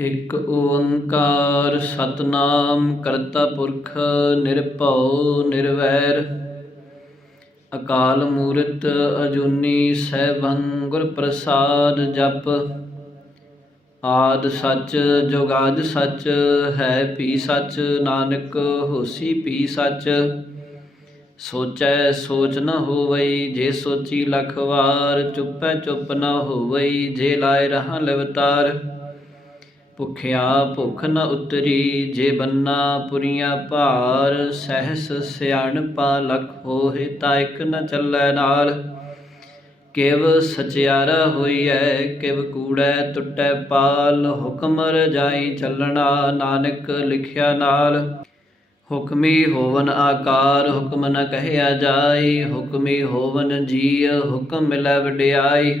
ਇਕ ਓੰਕਾਰ ਸਤਨਾਮ ਕਰਤਾ ਪੁਰਖ ਨਿਰਭਉ ਨਿਰਵੈਰ। ਅਕਾਲ ਮੂਰਤ ਅਜੂਨੀ ਸੈਭੰ ਗੁਰ ਪ੍ਰਸਾਦ ਜਪ। ਆਦ ਸੱਚ ਜੁਗਾਦ ਸੱਚ, ਹੈ ਪੀ ਸੱਚ, ਨਾਨਕ ਹੋਸੀ ਪੀ ਸੱਚ। ਸੋਚੈ ਸੋਚ ਨ ਹੋਵਈ, ਜੇ ਸੋਚੀ ਲਖ ਵਾਰ, ਚੁੱਪੈ ਚੁੱਪ ਨ ਹੋਵਈ, ਜੇ ਲਾਇ ਰਹਾ ਲਵਤਾਰ। ਭੁਖਿਆ ਭੁਖ ਨ ਉਤਰੀ, ਜੇ ਬੰਨਾ ਪੁਰੀਆਂ ਭਾਰ, ਸਹਿਸ ਸਿਆਣਪਾ ਲਖ ਹੋਏ ਤਾ ਇਕ ਨ ਚੱਲੈ ਨਾਲ। ਕਿਵ ਸਚਿਆਰਾ ਹੋਈਐ, ਕਿਵ ਕੂੜੈ ਟੁੱਟੈ ਪਾਲ, ਹੁਕਮ ਰਜਾਈ ਚੱਲਣਾ ਨਾਨਕ ਲਿਖਿਆ ਨਾਲ। ਹੁਕਮੀ ਹੋਵਨ ਆਕਾਰ, ਹੁਕਮ ਨ ਕਹਿਆ ਜਾਈ, ਹੁਕਮੀ ਹੋਵਨ ਜੀ ਹੁਕਮ ਮਿਲੈ ਵਡਿਆਈ।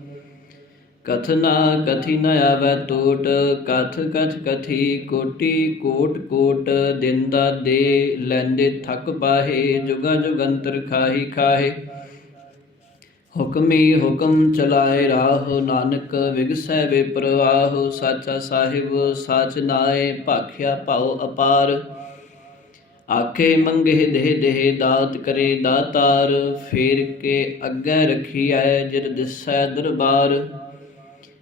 ਕਥਨਾ ਕਥੀ ਨ ਆਵੈ ਟੋਟ, ਕਥ ਕਥ ਕਥੀ ਕੋਟੀ ਕੋਟ ਕੋਟ, ਦਿੰਦਾ ਦੇ ਲੈਂਦੇ ਥਕ ਪਾਹੇ, ਜੁਗਾ ਜੁਗੰਤਰ ਖਾਹੀ ਖਾਹੇ। ਹੁਕਮੀ ਹੁਕਮ ਚਲਾਏ ਰਾਹ, ਨਾਨਕ ਵਿਗਸੈ ਵਿਪਰਵਾਹ ਸਾਚਾ ਸਾਹਿਬ ਸਾਚ ਨਾਏ, ਭਾਖਿਆ ਭਾਉ ਅਪਾਰ। ਆਖੇ ਮੰਗੇ ਦੇਹ ਦੇਹ ਦਾਤ ਕਰੇ ਦਾਤਾਰ, ਫੇਰ ਕੇ ਅੱਗੇ ਰਖੀਐ, ਜਿਰ ਦਿਸੈ ਦਰਬਾਰ।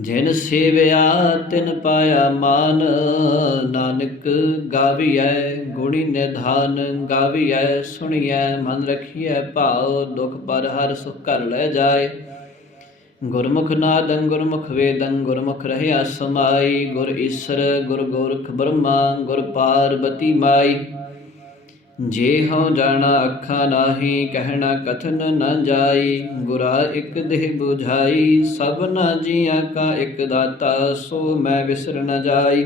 ਜਿਨ ਸੇਵਿਆ ਤਿਨ ਪਾਇਆ ਮਾਨ, ਨਾਨਕ ਗਾਵੀਐ ਗੁਣੀ ਨਿਧਾਨ, ਗਾਵੀਐ ਸੁਣੀਐ ਮਨ ਰਖੀਐ ਭਾਉ, ਦੁਖ ਪਰ ਹਰ ਸੁਖ ਕਰ ਲੈ ਜਾਏ। ਗੁਰਮੁਖ ਨਾਦੰ ਗੁਰਮੁਖ ਵੇਦੰ, ਗੁਰਮੁਖ ਰਹਿਆ ਸਮਾਈ, ਗੁਰ ਈਸਰ ਗੁਰ ਗੋਰਖ ਬ੍ਰਹਮਾ, ਗੁਰ ਪਾਰਬਤੀ ਮਾਈ। ਜੇ ਹਉ ਜਾਣਾ ਅੱਖਾਂ ਨਾਹੀ, ਕਹਿਣਾ ਕਥਨ ਨ ਜਾਈ, ਗੁਰਾ ਇਕ ਦੇਹ 부ਝਾਈ ਸਭਨਾ ਜੀਆਂ ਕਾ ਇਕ ਦਾਤਾ, ਸੋ ਮੈਂ ਵਿਸਰ ਨ ਜਾਈ।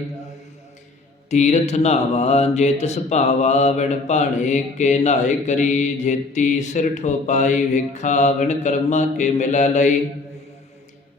ਤੀਰਥ ਨਾਵਾ, ਜੇ ਤਿਸ ਭਾਵਾ, ਵਿਣ ਭਾਣੇ ਕੇ ਨਾਏ ਕਰੀ, ਜੇਤੀ ਸਿਰ ਠੋ ਪਾਈ ਵੇਖਾ, ਵਿਣ ਕਰਮਾ ਕੇ ਮਿਲੈ ਲਈ।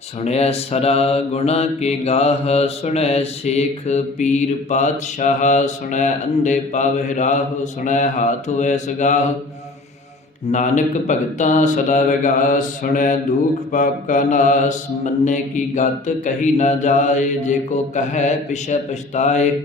ਸੁਣਿਆ ਸਰਾ ਗੁਣਾ ਕੇ ਗਾਹ, ਸੁਣੈ ਸ਼ੇਖ ਪੀਰ ਪਾਤਸ਼ਾਹ, ਸੁਣੈ ਅੰਧੇ ਪਾਵਹਿ ਰਾਹ, ਸੁਣੈ ਹਾਥ ਹੋਇ ਸਗਾਹ। ਨਾਨਕ ਭਗਤਾਂ ਸਦਾ ਵਿਗਾਸ, ਸੁਣੈ ਦੁਖ ਪਾਪ ਕਾ ਨਾਸ, ਮੰਨੇ ਕੀ ਗਤ ਕਹੀ ਨਾ ਜਾਏ, ਜੇ ਕੋ ਕਹੈ ਪਿਛੈ ਪਛਤਾਏ।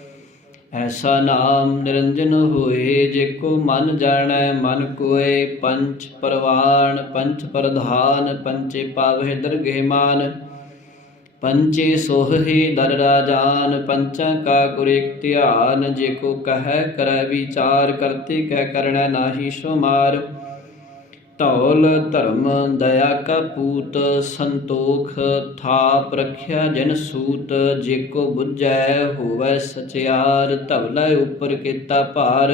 ਐਸਾ ਨਾਮ ਨਿਰੰਜਨ ਹੋਏ, ਜੇ ਕੋ ਮਨ ਜਾਣੈ, ਮਨ ਕੋਏ, ਪੰਚ ਪਰਵਾਨ ਪੰਚ ਪ੍ਰਧਾਨ, ਪੰਚੇ ਪਾਵਹਿ ਦਰਗਹਿ ਮਾਨ। ਪੰਚੇ ਸੋਹੇ ਦਰ ਰਾਜਾਨ, ਪੰਚਾਂ ਕਾ ਗੁਰ ਇਕ ਧਿਆਨ, ਜੇ ਕੋ ਕਹੈ, ਕਰੈ ਵਿਚਾਰ, ਕਰਤੇ ਕਹਿ ਕਰਣੈ ਨਾਹੀ ਸੁਮਾਰ। ਧੌਲ ਧਰਮ ਦਇਆ ਕਾ ਪੂਤ ਸੰਤੋਖ ਥਾਪ ਰਖਿਆ ਜਨ ਸੂਤ, ਜੇ ਕੋ ਬੁਝੈ ਹੋਵੈ ਸਚਿਆਰ ਧਵਲਾ ਉਪਰ ਕੀਤਾ ਭਾਰ।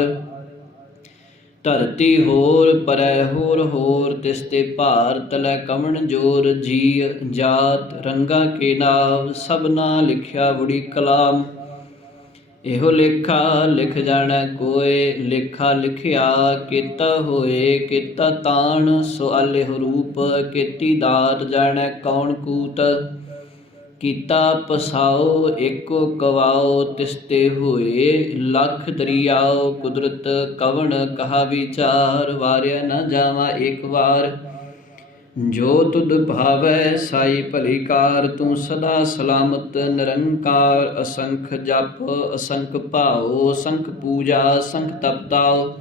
ਧਰਤੀ ਹੋਰ, ਪਰੈ ਹੋਰ ਹੋਰ, ਤਿਸ ਤੇ ਭਾਰ ਤਲੈ ਕਮਣ ਜੋਰ ਜੀ ਜਾਤ, ਰੰਗਾ ਕੇ ਨਾਮ ਸਭਨਾ ਲਿਖਿਆ ਬੁੜੀ ਕਲਾਮ। ਇਹੋ ਲੇਖਾ ਲਿਖ ਜਾਣੈ ਕੋਏ, ਲੇਖਾ ਲਿਖਿਆ ਕੀਤਾ ਹੋਏ, ਕੀਤਾ ਤਾਣ ਸੋ ਰੂਪ, ਕੀਤੀ ਦਾਤ ਜਾਣੈ ਕੌਣ ਕੂਤ। ਕੀਤਾ ਪਸਾਓ, ਏਕੋ ਕਵਾਓ, ਤਿਸਤੇ ਹੋਏ, ਲੱਖ ਦਰਿਆਓ, ਕੁਦਰਤ ਕਵਣ ਕਹਾ ਵਿਚਾਰ, ਵਾਰਿਆ ਨਾ ਜਾਵਾ ਇੱਕ ਵਾਰ। ਜੋ ਤੁਧ ਭਾਵੈ ਸਾਈ ਭਲੀ ਕਾਰ, ਤੂੰ ਸਦਾ ਸਲਾਮਤ, ਨਿਰੰਕਾਰ, ਅਸੰਖ ਜਪ, ਅਸੰਖ ਭਾਉ, ਅਸੰਖ ਪੂਜਾ, ਅਸੰਖ ਤਪਤਾਉ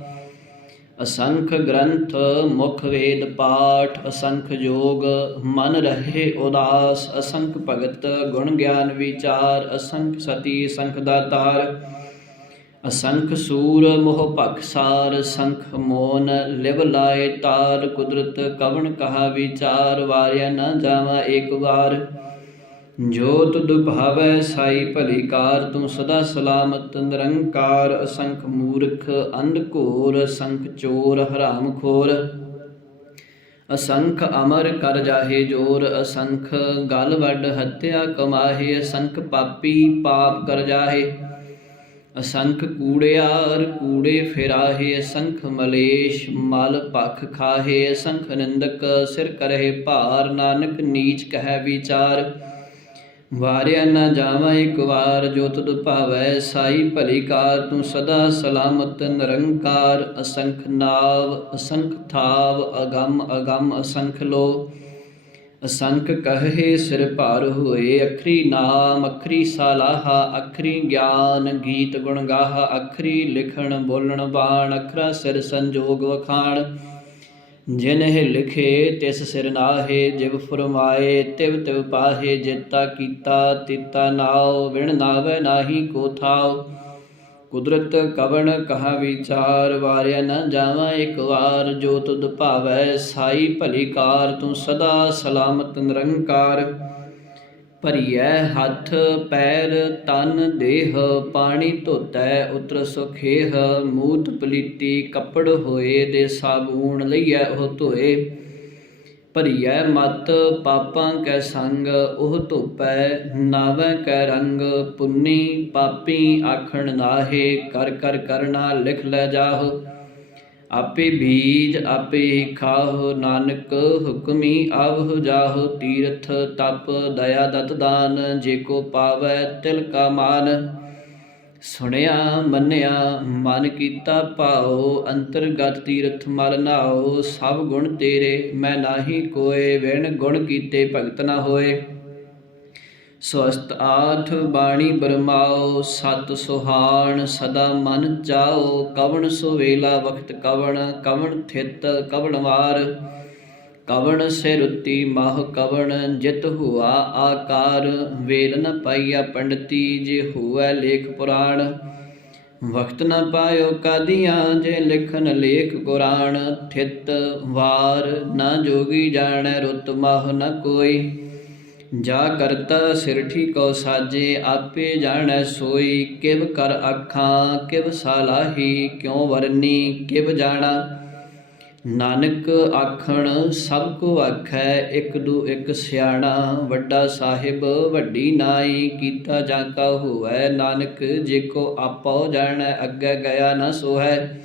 ਅਸੰਖ ਗ੍ਰੰਥ, ਮੁਖ ਵੇਦ ਪਾਠ, ਅਸੰਖ ਯੋਗ ਮਨ ਰਹੇ ਉਦਾਸ, ਅਸੰਖ ਭਗਤ, ਗੁਣ ਗਿਆਨ ਵਿਚਾਰ, ਅਸੰਖ ਸਤੀ, ਅਸੰਖ ਦਾਤਾਰ ਅਸੰਖ ਸੂਰ ਮੋਹ ਭਖਸਾਰ ਸੰਖ ਮੋਨ ਲਿਵ ਲਾਏ ਤਾਰ ਕੁਦਰਤ ਕਵਣ ਕਹਾ ਵਿਚਾਰ, ਵਾਰਿਆ ਨਾ ਜਾਵਾ ਏਕ ਵਾਰ। ਜੋਤ ਦੁਭਾਵੈ ਭਾਵੈ ਸਾਈ ਭਲੀ ਕਾਰ ਤੂੰ ਸਦਾ ਸਲਾਮਤ ਨਿਰੰਕਾਰ। ਅਸੰਖ ਮੂਰਖ ਅੰਧ ਘੋਰ ਅਸੰਖ ਚੋਰ ਹਰਾਮ ਖੋਰ। ਅਸੰਖ ਅਮਰ ਕਰ ਜਾਹੇ ਜੋਰ, ਅਸੰਖ ਗਲ ਵੱਡ ਹੱਤਿਆ ਕਮਾਹੇ। ਅਸੰਖ ਪਾਪੀ ਪਾਪ ਕਰ ਜਾਹੇ। ਅਸੰਖ ਕੂੜਿਆਰ ਕੂੜੇ ਫਿਰਾਹੇ, ਅਸੰਖ ਮਲੇਸ਼ ਮਲ ਭਖ ਖਾਹੇ, ਅਸੰਖ ਨੰਦਕ ਸਿਰ ਕਰਹਿ ਭਾਰ, ਨਾਨਕ ਨੀਚ ਕਹਿ ਵਿਚਾਰ। ਵਾਰਿਆ ਨਾ ਜਾਵਾਂ ਇੱਕ ਵਾਰ, ਜੋ ਤੁਧ ਭਾਵੈ ਸਾਈ ਭਲੀ ਕਾਰ, ਤੂੰ ਸਦਾ ਸਲਾਮਤ ਨਿਰੰਕਾਰ। ਅਸੰਖ ਨਾਵ, ਅਸੰਖ ਥਾਵ, ਅਗੰਮ ਅਗੰਮ ਅਸੰਖ ਲੋ ਅਸੰਖ ਕਹੇ ਸਿਰ ਭਾਰ ਹੋਏ, ਅਖਰੀ ਨਾਮ, ਅਖਰੀ ਸਲਾਹਾ, ਅਖਰੀ ਗਿਆਨ, ਗੀਤ ਗੁਣ ਗਾਹ, ਅਖਰੀ ਲਿਖਣ, ਬੋਲਣ ਬਾਣ, ਅਖਰਾ ਸਿਰ ਸੰਜੋਗ ਵਖਾਣ। ਜਿਨਹਿ ਲਿਖੇ, ਤਿਸ ਸਿਰ ਨਾਹੇ, ਜਿਵ ਫਰਮਾਏ, ਤਿਵ ਤਿਵ ਪਾਹੇ, ਜਿਤਾ ਕੀਤਾ, ਤਿਤਾ ਨਾਉ, ਵਿਣ ਨਾਵੇ, ਨਾਹੀ ਕੋ ਥਾਉ। ਕੁਦਰਤ ਕਵਣ ਕਹਾ ਵਿਚਾਰ, ਵਾਰਿਆ ਨਾ ਜਾਵਾਂ ਇੱਕ ਵਾਰ, ਜੋ ਤੁਧ ਭਾਵੈ ਸਾਈ ਭਲੀ ਕਾਰ, ਤੂੰ ਸਦਾ ਸਲਾਮਤ ਨਿਰੰਕਾਰ। ਭਰੀਐ ਹੱਥ, ਪੈਰ, ਤਨ, ਦੇਹ, ਪਾਣੀ ਧੋਤੈ, ਉਤਰ ਸੁਖੇਹ, ਮੂਤ ਪਲੀਤੀ ਕੱਪੜ ਹੋਏ ਦੇ ਸਾਬੂਣ ਲਈਐ ਉਹ ਧੋਏ। ਭਰੀਐ ਮਤ, ਪਾਪਾਂ ਕੈ ਸੰਗ, ਉਹ ਧੁਪੈ ਨਾਵੈ ਕੈ ਰੰਗ, ਪੁੰਨੀ ਪਾਪੀ ਆਖਣ ਨਾਹੇ, ਕਰ ਕਰ ਕਰਨਾ ਲਿਖ ਲੈ ਜਾਹੁ। ਆਪੇ ਬੀਜ ਆਪੇ ਹੀ ਖਾਹੁ, ਨਾਨਕ ਹੁਕਮੀ ਆਵਹੁ ਜਾਹੁ। ਤੀਰਥ ਤਪ ਦਇਆ ਦਤ ਦਾਨ ਜੇ ਕੋ ਪਾਵੈ ਤਿਲ ਕਾ ਮਾਨ। ਸੁਣਿਆ, ਮੰਨਿਆ, ਮਨ ਕੀਤਾ ਭਾਉ, ਅੰਤਰਗਤ ਤੀਰਥ ਮਲ ਨਾਉ, ਸਭ ਗੁਣ ਤੇਰੇ, ਮੈਂ ਨਾਹੀ ਕੋਏ, ਵਿਣ ਗੁਣ ਕੀਤੇ ਭਗਤ ਨਾ ਹੋਏ। ਸਵਸਤ ਆਠ ਬਾਣੀ ਬਰਮਾਓ ਸਤ ਸੁਹਾਣ ਸਦਾ ਮਨ ਚਾਓ ਕਵਣ ਸੁਵੇਲਾ ਵਖਤ ਕਵਣ ਕਵਣ ਥਿਤ ਕਵਣ ਵਾਰ। ਕਵਣ ਸਿਰੁੱਤੀ ਮਾਹ ਕਵਣ ਜਿਤ ਹੁਆ ਆਕਾਰ ਵੇਲ ਨ ਪਾਈਆ ਪੰਡਤੀ ਜੇ ਹੁਐ ਲੇਖ ਪੁਰਾਣ। ਵਕਤ ਨਾ ਪਾਇਓ ਕਾਦੀਆਂ ਜੇ ਲਿਖਨ ਲੇਖ ਕੁਰਾਨ ਥਿਤ ਵਾਰ ਨਾ ਜੋਗੀ ਜਾਣੈ ਰੁੱਤ ਮਾਹ ਨ ਕੋਈ। ਜਾ ਕਰਤਾ ਸਿਰਠੀ ਕੋ ਸਾਜੇ, ਆਪੇ ਜਾਣੈ ਸੋਈ। ਕਿਵ ਕਰ ਅੱਖਾਂ, ਕਿਵ ਸਾਲਾਹੀ ਕਿਉ ਵਰਨੀ, ਕਿਵ ਜਾਣਾ। ਨਾਨਕ ਆਖਣ, ਸਭ ਕੋ ਆਖੈ, ਇਕ ਦੂ ਇੱਕ ਸਿਆਣਾ, ਵੱਡਾ ਸਾਹਿਬ, ਵੱਡੀ ਨਾਈ, ਕੀਤਾ ਜਾਂ ਕਾ ਹੋਵੈ, ਨਾਨਕ ਜੇ ਕੋ ਆਪੋ ਜਾਣੈ, ਅੱਗੇ ਗਿਆ ਨਾ ਸੋਹੈ।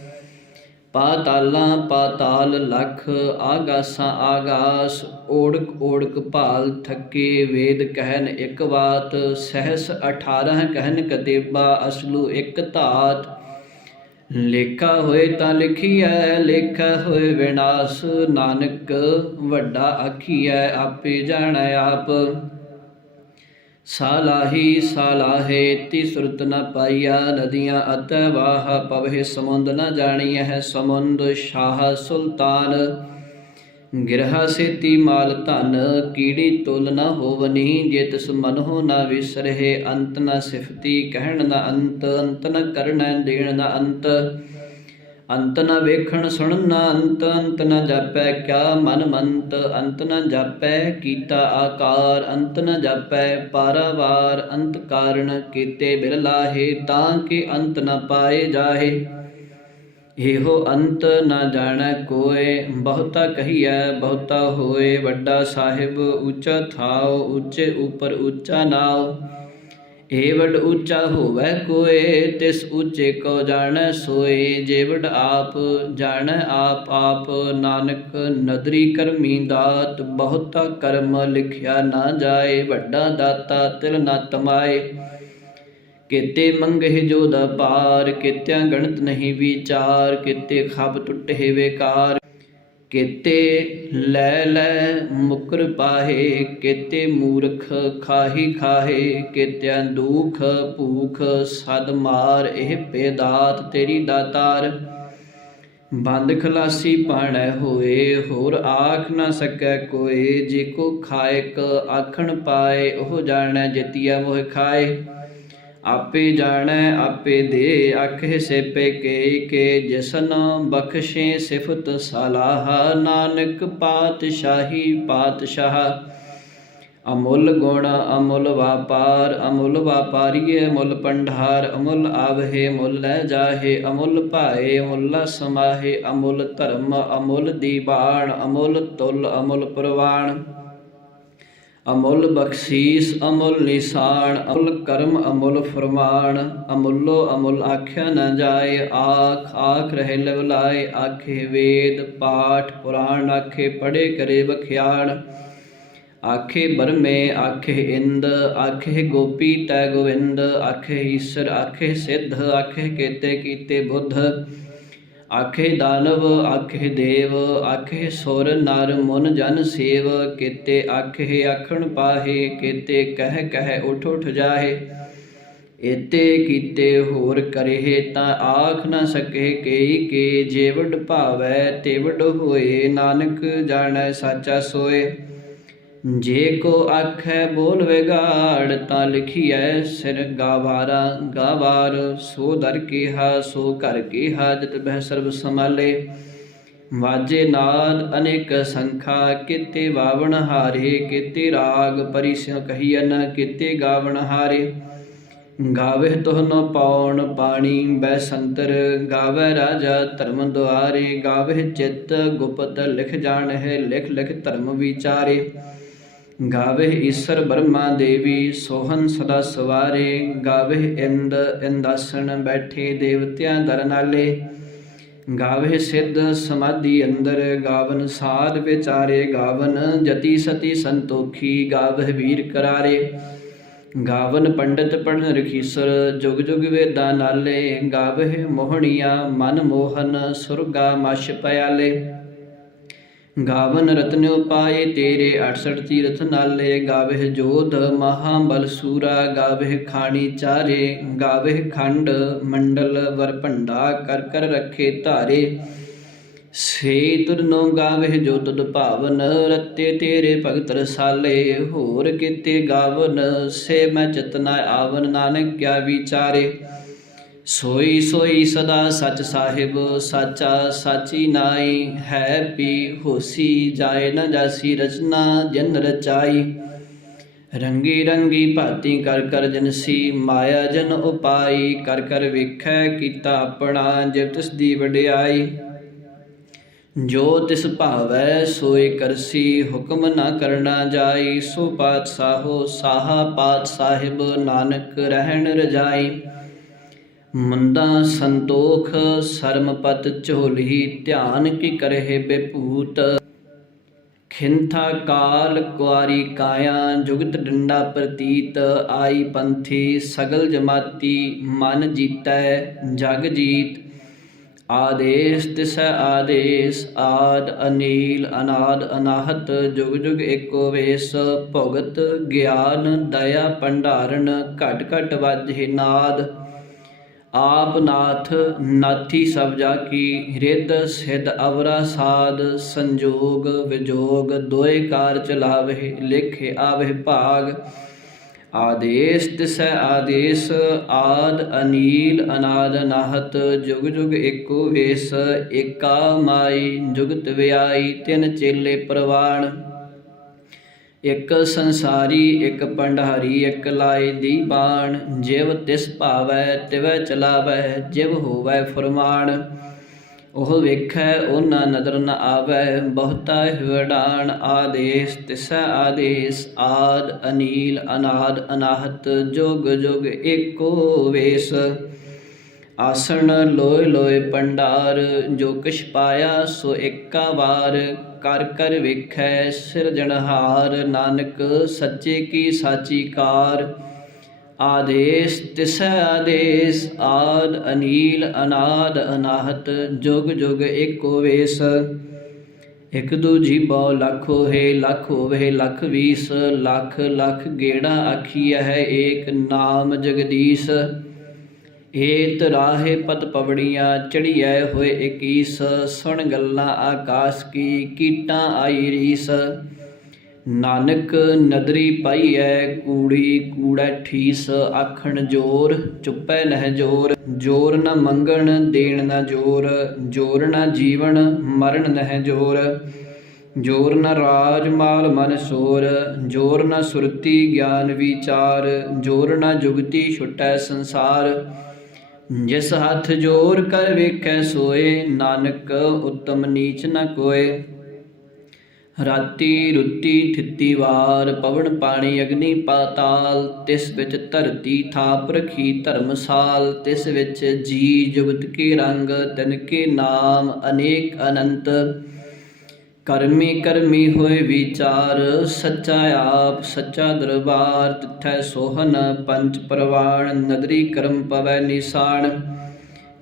ਪਾਤਾਲਾਂ ਪਾਤਾਲ ਲਖ, ਆਗਾਸਾਂ ਆਗਾਸ, ਓੜਕ ਓੜਕ ਭਾਲ ਥੱਕੇ, ਵੇਦ ਕਹਿਨ ਇੱਕ ਬਾਤ, ਸਹਿਸ 18 ਕਹਿਨ ਕਤੇਬਾ, ਅਸਲੂ ਇੱਕ ਧਾਤ। ਲੇਖਾ ਹੋਏ ਤਾਂ ਲਿਖੀਐ, ਲੇਖਾ ਹੋਏ ਵਿਨਾਸ਼, ਨਾਨਕ ਵੱਡਾ ਆਖੀਐ, ਆਪੇ ਜਾਣੈ ਆਪ। ਸਾਲਾਹੀ ਸਾਲਾਹੇ ਤੀ ਸੁਰਤ ਨ ਪਾਈਆ, ਨਦੀਆਂ ਅਤੈ ਵਾਹ, ਪਵਹਿ ਸਮੁੰਦ ਨ ਜਾਣੀਐ ਹੈ ਸਮੁੰਦ ਸ਼ਾਹ ਸੁਲਤਾਨ। ਗਿਰਹਾ ਸੇਤੀ ਮਾਲ ਧਨ, ਕੀੜੀ ਤੁਲ ਨ ਹੋਵਨੀ, ਜੇ ਤਿਸ ਮਨਹੁ ਨ ਵਿਸਰਹਿ, ਅੰਤ ਨ ਸਿਫਤੀ, ਕਹਿਣ ਨ ਅੰਤ ਅੰਤ ਨ ਕਰਨ, ਦੇਣ ਨ ਅੰਤ। ਅੰਤ ਨ ਵੇਖਣ, ਸੁਣਨ ਨ ਅੰਤ ਅੰਤ ਨ ਜਾਪੈ, ਕਿਆ ਮਨ ਮੰਤ। ਅੰਤ ਨ ਜਾਪੈ, ਕੀਤਾ ਆਕਾਰ, ਅੰਤ ਨ ਜਾਪੈ, ਪਾਰਾਵਾਰ, ਅੰਤ ਕਾਰਣ ਕੀਤੇ ਬਿਲ ਤਾਂ ਕਿ ਅੰਤ ਨ ਪਾਏ ਜਾਹੇ। ਇਹੋ ਅੰਤ ਨਾ ਜਾਣੈ ਕੋਏ, ਬਹੁਤਾ ਕਹੀਐ, ਬਹੁਤਾ ਹੋਏ, ਵੱਡਾ ਸਾਹਿਬ ਉੱਚਾ ਥਾਉ, ਉੱਚੇ ਉਪਰ ਉੱਚਾ ਨਾਉ। ਏ ਵੱਡ ਉੱਚਾ ਹੋਵੈ ਕੋਏ, ਤਿਸ ਉੱਚੇ ਕੋ ਜਾਣੈ ਸੋਏ। ਜੇ ਵੱਡ ਆਪ ਜਾਣੈ ਆਪ ਆਪ, ਨਾਨਕ ਨਦਰੀ ਕਰਮੀ ਦਾਤ, ਬਹੁਤਾ ਕਰਮ ਲਿਖਿਆ ਨਾ ਜਾਏ, ਵੱਡਾ ਦਾਤਾ ਤਿਲ ਨਾ ਤਮਾਏ। ਕਿਤੇ ਮੰਗਹਿ ਜੋ ਦਾ ਪਾਰ, ਕਿਤਿਆਂ ਗਣਤ ਨਹੀਂ ਵਿਚਾਰ, ਕਿਤੇ ਖਬ ਟੁੱਟੇ ਵੇਕਾਰ। ਕਿਤੇ ਲੈ ਲੈ ਮੁਕਰ ਪਾਹੇ, ਕਿਤੇ ਮੂਰਖ ਖਾਹੀ ਖਾਹੇ, ਕਿਤਿਆਂ ਦੁਖ ਭੂਖ ਸਦ ਮਾਰ, ਇਹ ਪੇਦਾਤ ਤੇਰੀ ਦਾਤਾਰ ਬੰਦ ਖਲਾਸੀ ਪਾਣੈ ਹੋਏ, ਹੋਰ ਆਖ ਨਾ ਸਕੈ ਕੋਏ, ਜੇ ਕੋ ਖਾਇਕ ਆਖਣ ਪਾਏ, ਉਹ ਜਾਣੈ ਜਿਤਿਆ ਮੋਹ ਖਾਏ। ਆਪੇ ਜਾਣੈ, ਆਪੇ ਦੇ ਆਖੇ ਸੇਪੇ ਕੇ ਕੇ, ਜਿਸਨ ਬਖਸ਼ੇ ਸਿਫਤ ਸਲਾਹ, ਨਾਨਕ ਪਾਤਸ਼ਾਹੀ ਪਾਤਸ਼ਾਹ। ਅਮੁੱਲ ਗੁਣ, ਅਮੁੱਲ ਵਪਾਰ, ਅਮੁੱਲ ਵਾਪਾਰੀਏ ਮੁੱਲ ਪੰਢਾਰ ਅਮੁੱਲ ਆਵਹਿ ਮੁੱਲ ਲੈ ਜਾਹੇ, ਅਮੁੱਲ ਭਾਏ ਅਮੁੱਲ ਸਮਾਹੇ, ਅਮੁੱਲ ਧਰਮ, ਅਮੁੱਲ ਦੀਬਾਨ ਅਮੁੱਲ ਤੁਲ, ਅਮੁੱਲ ਪ੍ਰਵਾਣ। ਅਮੁੱਲ ਬਖਸ਼ੀਸ, ਅਮੁੱਲ ਨਿਸ਼ਾਨ ਅਮੁੱਲ ਕਰਮ, ਅਮੁੱਲ ਫਰਮਾਨ ਅਮੁੱਲੋ ਅਮੁੱਲ ਆਖਿਆ ਨਾ ਜਾਏ, ਆਖ ਆਖ ਰਹਿ ਲਵਲਾਏ, ਆਖੇ ਵੇਦ, ਪਾਠ, ਪੁਰਾਣ, ਆਖੇ ਪੜੇ ਕਰੇ ਬਖਿਆਣ ਆਖੇ ਬਰਮੇ, ਆਖੇ ਇੰਦ, ਆਖੇ ਗੋਪੀ ਤੈ ਗੋਵਿੰਦ, ਆਖੇ ਈਸ਼ਰ, ਆਖੇ ਸਿੱਧ, ਆਖੇ ਕੇਤੇ ਕੀਤੇ ਬੁੱਧ। ਆਖੇ ਦਾਨਵ, ਆਖੇ ਦੇਵ, ਆਖੇ ਸੁਰ ਨਰ ਮਨ ਜਨ ਸੇਵ, ਕੀਤੇ ਆਖੇ ਆਖਣ ਪਾਹੇ, ਕੀਤੇ ਕਹਿ ਕਹਿ ਉਠ ਉਠ ਜਾਹੇ। ਏਤੇ ਕੀਤੇ ਹੋਰ ਕਰਹਿ ਤਾਂ ਆਖ ਨ ਸਕੇ ਕੇਈ ਕੇ, ਜੇਵਡ ਭਾਵੈ ਤੇਵਡ ਹੋਏ, ਨਾਨਕ ਜਾਣੈ ਸਾਚਾ ਸੋਏ। ਜੇ ਕੋ ਆਖੈ ਬੋਲ ਵਿਗਾੜ ਤਾਂ ਲਿਖੀਐ ਸਿਰ ਗਾਵਾਰਾ। ਗਾਵਾਰ ਸੋ ਦਰ ਕੀਹਾ, ਸੋ ਘਰ ਕੀਹਾ, ਜਿਤ ਬਹਿ ਸਰਬ ਸਮਾਲੇ ਵਾਜੇ ਨਾਦ ਅਨੇਕ ਸੰਖਾ, ਕਿਤੇ ਵਾਵਣ ਹਾਰੇ, ਕਿਤੇ ਰਾਗ ਪਰਿਸਿਉ ਕਹੀਨ ਕਿਤੇ ਗਾਵਣ ਹਾਰੇ। ਗਾਵੇ ਤੋਹਨੋ ਪਾਉਣ ਪਾਣੀ ਬੈ ਸੰਤਰ ਗਾਵੇ ਰਾਜਾ ਧਰਮ ਦੁਆਰੇ। ਗਾਵੇ ਚਿੱਤ ਗੁਪਤ ਲਿਖ ਜਾਣ ਹੈ ਲਿਖ ਲਿਖ ਧਰਮ ਵਿਚਾਰੇ। ਗਾਵੇ ਈਸ਼ਰ ਬ੍ਰਹਮਾ ਦੇਵੀ, ਸੋਹਨ ਸਦਾ ਸਵਾਰੇ ਗਾਵੇ ਇੰਦ ਇੰਦਾਸਣ ਬੈਠੇ ਦੇਵਤਿਆਂ ਦਰ ਨਾਲੇ ਗਾਵੇ ਸਿੱਧ ਸਮਾਧੀ ਅੰਦਰ, ਗਾਵਨ ਸਾਧ ਵਿਚਾਰੇ, ਗਾਵਨ ਜਤੀ ਸਤੀ ਸੰਤੋਖੀ, ਗਾਵਹਿ ਵੀਰ ਕਰਾਰੇ। ਗਾਵਨ ਪੰਡਤ ਪੜਨ ਰਖੀਸਰ, ਜੁਗ ਜੁਗ ਵੇਦਾਂ ਨਾਲੇ। ਗਾਵਹਿ ਮੋਹਣੀਆਂ ਮਨ ਮੋਹਨ, ਸੁਰਗਾ ਮਛ ਪਿਆਲੇ। ਗਾਵਨ ਰਤਨ ਉਪਾਏ ਤੇਰੇ 68 ਤੀਰਥ ਨਾਲੇ, ਗਾਵਹਿ ਜੋਧ ਮਹਾਬਲ ਸੂਰਾ, ਗਾਵਹਿ ਖਾਣੀ ਚਾਰੇ, ਗਾਵਹਿ ਖੰਡ ਮੰਡਲ ਵਰ ਭੰਡਾ, ਕਰ ਕਰ ਰੱਖੇ ਧਾਰੇ। ਸੇ ਤੁਰਨੋ ਗਾਵਹਿ ਜੋ ਤੁਧ ਭਾਵਨ, ਰਤੇ ਤੇਰੇ ਭਗਤ ਰਸਾਲੇ। ਹੋਰ ਕਿਤੇ ਗਾਵਨ, ਸੇ ਮੈਂ ਚਤਨਾ ਆਵਨ, ਨਾਨਕ ਕਿਆ ਵਿਚਾਰੇ। ਸੋਈ ਸੋਈ ਸਦਾ ਸਚ ਸਾਹਿਬ, ਸਾਚਾ ਸਾਚੀ ਨਾਈ, ਹੈ ਪੀ ਹੋਸੀ, ਜਾਏ ਨ ਜਾਸੀ ਰਚਨਾ ਜਨ ਰਚਾਈ। ਰੰਗੀ ਰੰਗੀ ਭਾਤੀ ਕਰ ਕਰ ਜਨਸੀ ਮਾਇਆ ਜਨ ਉਪਾਈ, ਕਰ ਕਰ ਵੇਖੈ ਕੀਤਾ ਆਪਣਾ, ਜਿਵ ਤਿਸ ਦੀ ਵਡਿਆਈ। ਜੋ ਤਿਸ ਭਾਵੈ, ਸੋਈ ਕਰਸੀ, ਹੁਕਮ ਨਾ ਕਰਨਾ ਜਾਈ। ਸੋ ਪਾਤਸ਼ਾਹੋ, ਸਾਹਾ ਪਾਤ ਸਾਹਿਬ, ਨਾਨਕ ਰਹਿਣ ਰਜਾਈ। ਮੰਦਾ ਸੰਤੋਖ, ਸਰਮਪਤ ਝੋਲੀ, ਧਿਆਨ ਕੀ ਕਰਹਿ ਬੇਪੂਤ ਖਿੰਥਾ ਕਾਲ ਕੁਆਰੀ ਕਾਇਆ, ਜੁਗਤ ਡੰਡਾ ਪ੍ਰਤੀਤ। ਆਈ ਪੰਥੀ ਸਗਲ ਜਮਾਤੀ, ਮਨ ਜੀਤੈ ਜਗ ਜੀਤ। ਆਦੇਸ ਤਿਸੈ ਆਦੇਸ, ਆਦ ਅਨੀਲ, ਅਨਾਦ ਅਨਾਹਤ। ਜੁਗ ਜੁਗ ਏਕੋ ਵੇਸ, ਭਗਤ ਗਿਆਨ ਦਇਆ ਭੰਡਾਰਨ। ਘਟ ਘਟ ਵਾਜੇ ਨਾਦ। ਆਪ ਨਾਥ ਨਾਥੀ ਸਭ ਜਾ ਕੀ ਰਿੱਧ ਸਿਧ ਅਵਰਾ ਸਾਧ ਸੰਜੋਗ ਵਿਜੋਗ ਦੋਏ ਕਾਰ ਚਲਾਵੇ ਲਿਖੇ ਆਵੇ ਭਾਗ। ਆਦੇਸ ਤਿਸੈ ਆਦੇਸ, ਆਦ ਅਨੀਲ ਅਨਾਦ ਨਾਹਤ, ਜੁਗ ਜੁਗ ਏਕੋ ਵੇਸ, ਏਕਾ ਮਾਈ ਜੁਗਤ ਵਿਆਈ ਤਿਨ ਚੇਲੇ ਪ੍ਰਵਾਣ। ਇਕ ਸੰਸਾਰੀ, ਇਕ ਪੰਡਹਾਰੀ, ਇਕ ਲਾਏ ਦੀ ਬਾਣ। ਜਿਵ ਤਿਸ ਭਾਵੈ, ਤਿਵੈ ਚਲਾਵੈ, ਜਿਵ ਹੋਵੈ ਫਰਮਾਨ। ਉਹ ਵੇਖੈ, ਉਹਨਾਂ ਨਦਰ ਨ ਆਵੈ, ਬਹੁਤਾ ਵਡਾਣ ਆਦੇਸ, ਤਿਸੈ ਆਦੇਸ, ਆਦ, ਅਨੀਲ, ਅਨਾਦ, ਅਨਾਹਤ, ਜੁਗ ਜੁਗ, ਏਕੋ ਵੇਸ। ਆਸਣ ਲੋਏ ਲੋਏ ਪੰਡਾਰ, ਜੋ ਕਿਛ ਪਾਇਆ ਸੋ ਏਕਾ ਵਾਰ। ਕਰ ਕਰ ਵੇਖੈ ਸਿਰਜਣਹਾਰ ਨਾਨਕ ਸੱਚੇ ਕੀ ਸਾਚੀ ਕਾਰ। ਆਦੇਸ ਤਿਸੈ ਆਦੇਸ, ਆਦ ਅਨੀਲ ਅਨਾਦ ਅਨਾਹਤ, ਜੁਗ ਜੁਗ ਏਕੋ ਵੇਸ। ਇਕ ਦੂਜੀ ਬਹੁ ਲੱਖ ਹੋਏ, ਲੱਖ ਹੋਵੇ, ਲੱਖ ਵੀਸ। ਲੱਖ ਲੱਖ ਗੇੜਾ ਆਖੀ ਹੈ ਏਕ ਨਾਮ ਜਗਦੀਸ਼। ਏਤ ਰਾਹੇ ਪਤ ਪਵੜੀਆਂ ਚੜੀਐ ਹੋਏ 21 ਸੁਣ ਗੱਲਾਂ ਆਕਾਸ਼ ਕੀ, ਕੀਟਾਂ ਆਈ ਰੀਸ। ਨਾਨਕ ਨਦਰੀ ਪਾਈਐ, ਕੂੜੀ ਕੂੜੈ ਠੀਸ, ਆਖਣ ਜੋਰ, ਚੁੱਪੈ ਨਹਿ ਜੋਰ। ਜੋਰ ਨ ਮੰਗਣ, ਦੇਣ ਨ ਜੋਰ। ਜੋਰ ਨ ਜੀਵਨ, ਮਰਨ ਨਹਿ ਜੋਰ। ਜੋਰ ਨ ਰਾਜ, ਮਾਲ ਮਨ ਸੋਰ। ਜੋਰ ਨ ਸੁਰਤੀ, ਗਿਆਨ ਵਿਚਾਰ। ਜੋਰ ਨ ਜੁਗਤੀ, ਛੁਟੈ ਸੰਸਾਰ। ਜਿਸ ਹੱਥ ਜੋਰ ਕਰ ਵੇਖੈ ਸੋਏ, ਨਾਨਕ ਉਤਮ ਨੀਚ ਨ ਕੋਏ। ਰਾਤੀ ਰੁੱਤੀ ਥਿੱਤੀ ਵਾਰ, ਪਵਨ ਪਾਣੀ ਅਗਨੀ ਪਾਤਾਲ, ਤਿਸ ਵਿੱਚ ਧਰਤੀ ਥਾਪ ਰਖੀ ਧਰਮਸਾਲ, ਤਿਸ ਵਿੱਚ ਜੀ ਜੁਗਤ ਕੇ ਰੰਗ, ਤਿਨ ਕੇ ਨਾਮ ਅਨੇਕ ਅਨੰਤ। ਕਰਮੀ ਕਰਮੀ ਹੋਏ ਵਿਚਾਰ, ਸੱਚਾ ਆਪ, ਸੱਚਾ ਦਰਬਾਰ, ਤਿਥੈ ਸੋਹਨ ਪੰਚ ਪ੍ਰਵਾਣ ਨਦਰੀ ਕਰਮ ਪਵੈ ਨਿਸ਼ਾਨ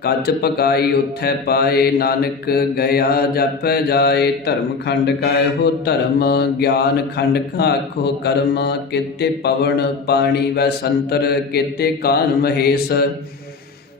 ਕੱਚ ਪਕਾਈ ਉਥੈ ਪਾਏ ਨਾਨਕ, ਗਿਆ ਜਪੈ ਜਾਏ ਧਰਮ ਖੰਡ ਕਾਇ ਹੋ ਧਰਮ, ਗਿਆਨ ਖੰਡ ਕਾਖੋ ਕਰਮ, ਕਿਤੇ ਪਵਨ ਪਾਣੀ ਵੈ ਸੰਤਰ, ਕਿਤੇ ਕਾਨ ਮਹੇਸ਼।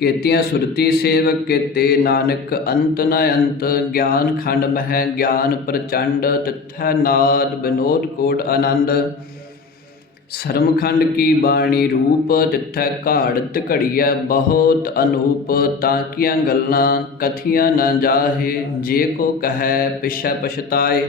ਕੇਤੀਆਂ ਸੁਰਤੀ ਸੇਵਕ ਕੇਤੇ ਨਾਨਕ, ਅੰਤ ਨ ਅੰਤ ਗਿਆਨ ਖੰਡ ਮਹਿ ਗਿਆਨ ਪ੍ਰਚੰਡ, ਤਥੈ ਨਾਦ ਬਿਨੋਦ ਕੋਟ ਆਨੰਦ। ਸਰਮਖੰਡ ਕੀ ਬਾਣੀ ਰੂਪ, ਤਿਥੈ ਘਾੜਤ ਘੜੀਐ ਬਹੁਤ ਅਨੂਪ, ਤਾਂ ਕੀਆਂ ਗੱਲਾਂ ਕਥੀਆਂ ਨਾ ਜਾਹੇ, ਜੇ ਕੋ ਕਹੈ ਪਿਛੈ ਪਛਤਾਏ।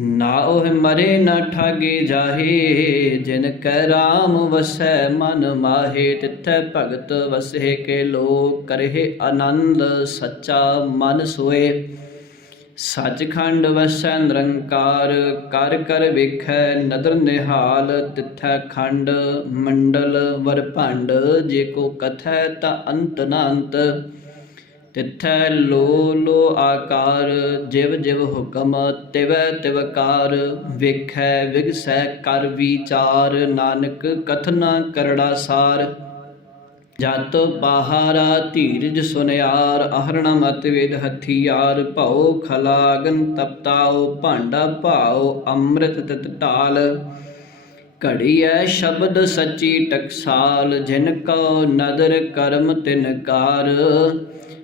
ਨਾ ਉਹ ਮਰੇ, ਨਾ ਠਾਗੇ ਜਾਹੇ। ਜਿਨ ਕੈ ਰਾਮ ਵਸੈ, ਮਨ ਮਾਹੇ, ਤਿੱਥੈ ਭਗਤ ਵਸੇ ਕੇ ਲੋਕ ਕਰਹਿ ਆਨੰਦ ਸੱਚਾ ਮਨ ਸੋਏ। ਸੱਚਖੰਡ ਵਸੈ ਨਿਰੰਕਾਰ, ਕਰ ਕਰ ਵੇਖੈ ਨਦਰ ਨਿਹਾਲ, ਤਿੱਥੈ ਖੰਡ ਮੰਡਲ ਵਰ ਭੰਡ ਜੇ ਕੋ ਕਥੈ ਤਾਂ ਅੰਤ ਨਾ ਅੰਤ ਤਿਥੈ ਲੋ ਲੋ ਆਕਾਰ, ਜਿਵ ਜਿਵ ਹੁਕਮ, ਤਿਵੈ ਤਿਵਕਾਰ ਵੇਖੈ ਵਿਗਸੈ ਕਰ ਵਿਚਾਰ, ਨਾਨਕ ਕਥਨਾ ਕਰੜਾ ਸਾਰ। ਜਤ ਪਹਾਰਾ ਧੀਰਜ ਸੁਨਿਆਰ, ਅਹਰਣ ਮਤ ਵੇਦ ਹਥਿਆਰ, ਭਉ ਖਲਾਗਨ ਤਪਤਾਉ, ਭਾਂਡਾ ਭਾਉ ਅੰਮ੍ਰਿਤ ਤਤ ਢਾਲ। ਘੜੀਐ ਸ਼ਬਦ ਸੱਚੀ ਟਕਸਾਲ, ਜਿਨ ਕੋ ਨਦਰ ਕਰਮ ਤਿਨਕਾਰ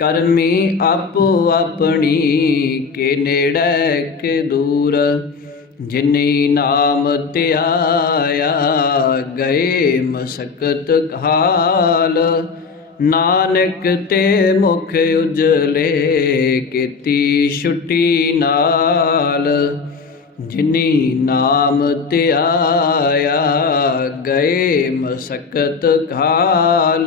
ਕਰਮੀ ਆਪੋ ਆਪਣੀ ਕੇ ਨੇੜੇ ਕੇ ਦੂਰ। ਜਿਨੀ ਨਾਮ ਧਿਆਇਆ ਗਏ ਮਸਕਤ ਘਾਲ ਨਾਨਕ ਤੇ ਮੁਖ ਉਜਲੇ ਕੀਤੀ ਛੁੱਟੀ ਨਾਲ। ਜਿਨੀ ਨਾਮ ਧਿਆਇਆ ਗਏ ਮਸਕਤ ਘਾਲ